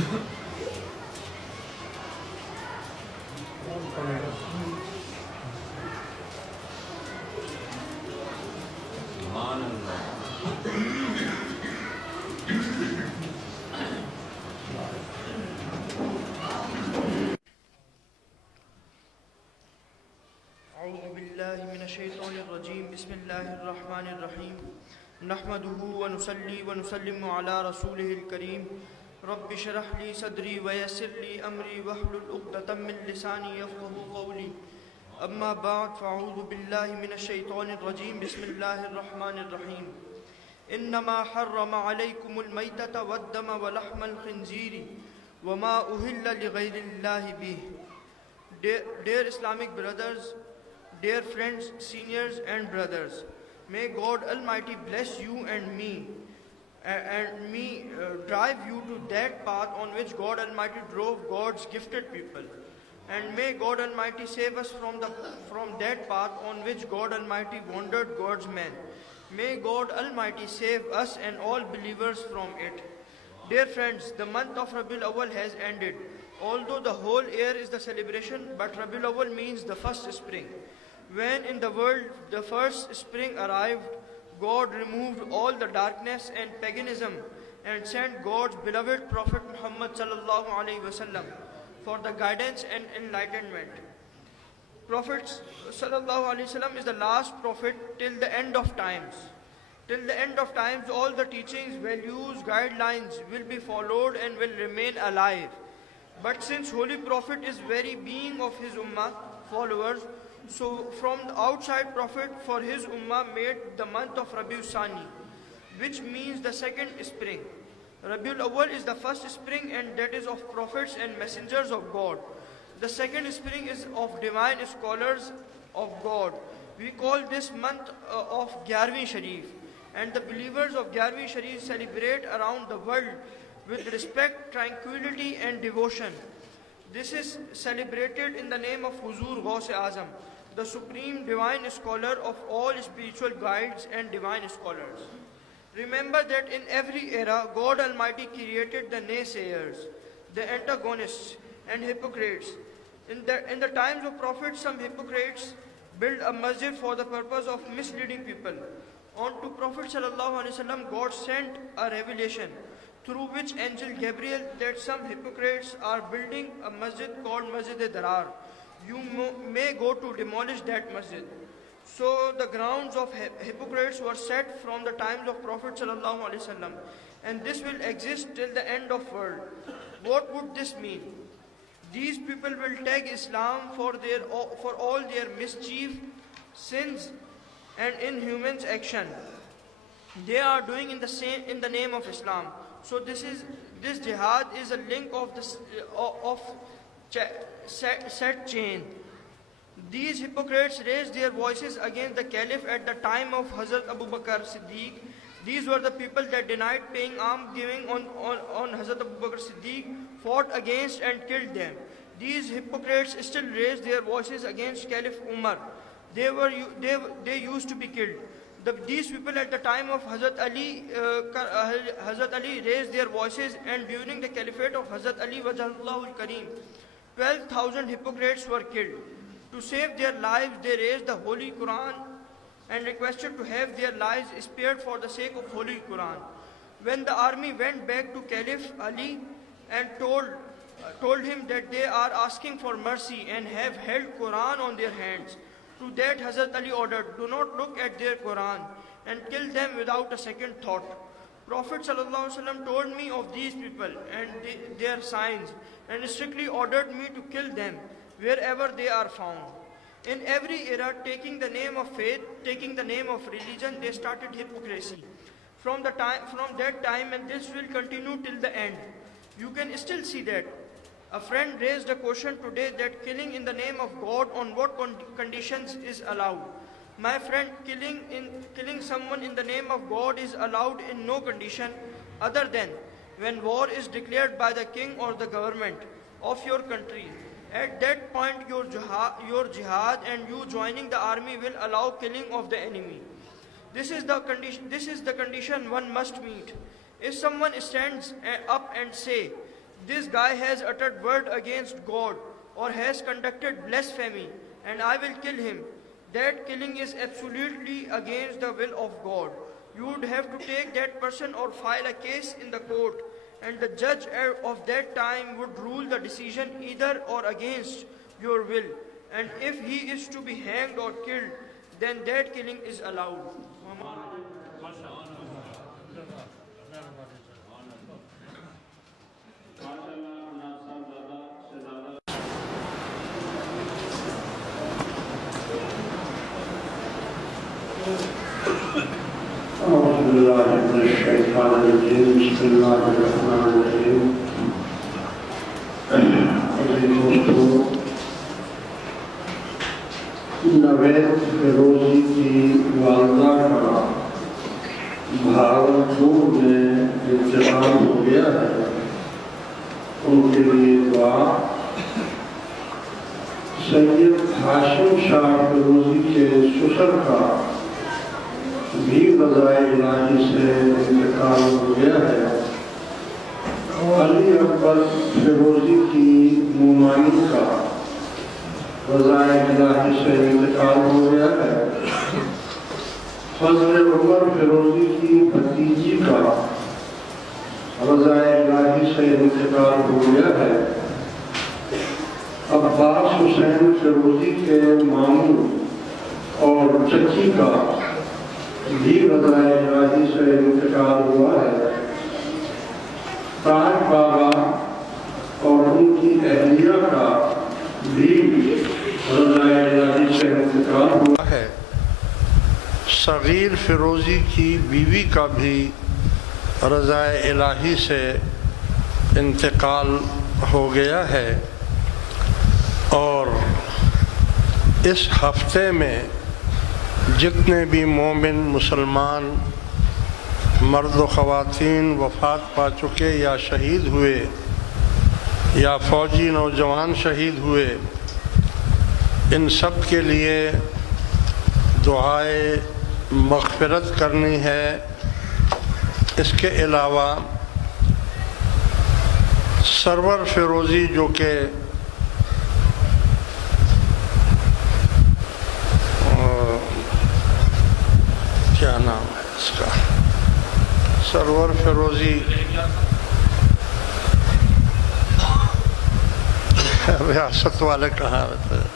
أعوذ بالله من الشيطان الرجيم بسم الله الرحمن الرحيم نحمده ونصلي ونسلم على رسوله الكريم رب اشرح لي صدري ويسر لي أمري واحلل عقدة من لساني يفقهوا قولي أما بعد فأعوذ بالله من الشيطان الرجيم بسم الله الرحمن الرحيم إنما حرم عليكم الميتة والدم ولحم الخنزير وما أهل لغير الله به. Dear Islamic brothers, dear friends, seniors and brothers, may God Almighty bless you and me drive you to that path on which God Almighty drove God's gifted people. And may God Almighty save us from that path on which God Almighty wandered God's men. May God Almighty save us and all believers from it. Dear friends, the month of Rabiul Awwal has ended. Although the whole year is the celebration, but Rabiul Awwal means the first spring. When in the world the first spring arrived, God removed all the darkness and paganism and sent God's beloved Prophet Muhammad Sallallah-u-alaih-i-wa-sallam for the guidance and enlightenment. Prophet Sallallahu-Alaihi-Wasallam is the last prophet till the end of times. Till the end of times, all the teachings, values, guidelines will be followed and will remain alive. But since Holy Prophet is very being of his Ummah, followers, so from the outside Prophet for his Ummah made the month of Rabiul Sani, which means the second spring. Rabiul Awwal is the first spring, and that is of prophets and messengers of God. The second spring is of divine scholars of God. We call this month of Gyarvi Sharif, and the believers of Gyarvi Sharif celebrate around the world with respect, tranquility and devotion. This is celebrated in the name of Huzur Ghaus-e-Azam, the supreme divine scholar of all spiritual guides and divine scholars. Remember that in every era, God Almighty created the naysayers, the antagonists and hypocrites. In the times of prophets, some hypocrites built a masjid for the purpose of misleading people. On to Prophet ﷺ, God sent a revelation through which angel Gabriel that some hypocrites are building a masjid called Masjid-e-Darar. You may go to demolish that masjid. So the grounds of hypocrites were set from the times of Prophet ﷺ, and this will exist till the end of world. What would this mean? These people will take Islam for all their mischief, sins and inhuman action they are doing in the name of Islam. So this jihad is a link of set chain. These hypocrites raised their voices against the caliph at the time of Hazrat Abu Bakr Siddiq. These were the people that denied paying alms giving on Hazrat Abu Bakr Siddiq, fought against and killed them. These hypocrites still raised their voices against Caliph Umar. They used to be killed. These people at the time of Hazrat Ali raised their voices, and during the caliphate of Hazrat Ali Wajhallahu Kareem, 12,000 hypocrites were killed. To save their lives, they raised the Holy Quran and requested to have their lives spared for the sake of Holy Quran. When the army went back to Caliph Ali and told him that they are asking for mercy and have held Quran on their hands, to that Hazrat Ali ordered, do not look at their Quran and kill them without a second thought. Prophet ﷺ told me of these people and their signs, and strictly ordered me to kill them wherever they are found. In every era, taking the name of faith, taking the name of religion, they started hypocrisy. From that time, and this will continue till the end. You can still see that. A friend raised a question today that killing in the name of God on what conditions is allowed. My friend, killing someone in the name of God is allowed in no condition other than when war is declared by the king or the government of your country. At that point, your jihad and you joining the army will allow killing of the enemy. This is the condition one must meet. If someone stands up and say, this guy has uttered word against God or has conducted blasphemy, and I will kill him. That killing is absolutely against the will of God. You would have to take that person or file a case in the court, and the judge of that time would rule the decision either or against your will. And if he is to be hanged or killed, then that killing is allowed. أعوذ بالله من الشيطان الرجيم بسم الله الرحمن الرحيم نوید فیروزی کی والدہ کا بھاگلپور میں انتقال ہو گیا ہے. ان کے لیے دعا. سید ہاشم شاہ فیروزی کے سسر کا بھی رضائے الہی سے انتقال ہو گیا ہے. علی اکبر فیروزی کی ممانی کا رضائے الہی سے انتقال ہو گیا ہے. فضل عمر فیروزی کی بھتیجی کا رضائے الہی سے انتقال ہو گیا ہے. عباس حسین فیروزی کے ماموں اور چچی کا بھی رضائے الہی سے انتقال ہوا ہے. تاج بابا اور ان کی اہلیہ کا بھی رضائے الہی سے انتقال ہوا ہے. صغیر فیروزی کی بیوی کا بھی رضائے الہی سے انتقال ہو گیا ہے. اور اس ہفتے میں جتنے بھی مومن مسلمان مرد و خواتین وفات پا چکے یا شہید ہوئے یا فوجی نوجوان شہید ہوئے، ان سب کے لیے دعائے مغفرت کرنی ہے. اس کے علاوہ سرور فیروزی جو کہ کیا نام ہے اس کا، سرور فیروزی ریاست والے کہاں رہتے ہیں.